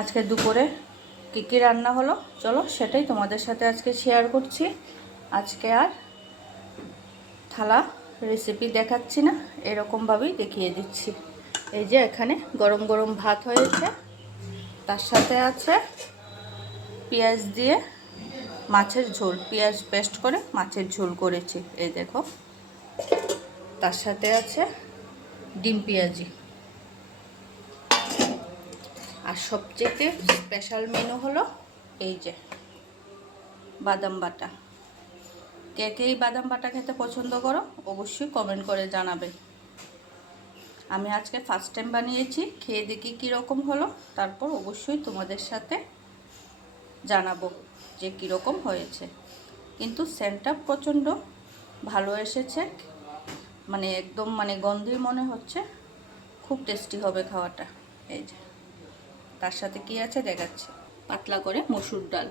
আজকে দুপুরে কী রান্না হলো চলো সেটাই তোমাদের সাথে আজকে শেয়ার করছি। আজকে আর থালা রেসিপি দেখাচ্ছি না, এরকমভাবেই দেখিয়ে দিচ্ছি। এই যে এখানে গরম গরম ভাত হয়েছে, তার সাথে আছে পেঁয়াজ দিয়ে মাছের ঝোল, পেঁয়াজ পেস্ট করে মাছের ঝোল করেছি এই দেখো। তার সাথে আছে ডিম পেঁয়াজি। আর সবচেয়ে স্পেশাল মেনু হলো এই যে বাদাম বাটা। কে কে এই বাদাম বাটা খেতে পছন্দ করো অবশ্যই কমেন্ট করে জানাবে। আমি আজকে ফার্স্ট টাইম বানিয়েছি, খেয়ে দেখি কীরকম হলো, তারপর অবশ্যই তোমাদের সাথে জানাবো যে কীরকম হয়েছে। কিন্তু সেন্টটা প্রচণ্ড ভালো এসেছে, মানে একদম গন্ধই মনে হচ্ছে খুব টেস্টি হবে খাওয়াটা। এই যে তার সাথে কি আছে দেখাচ্ছি, পাতলা করে মসুর ডাল।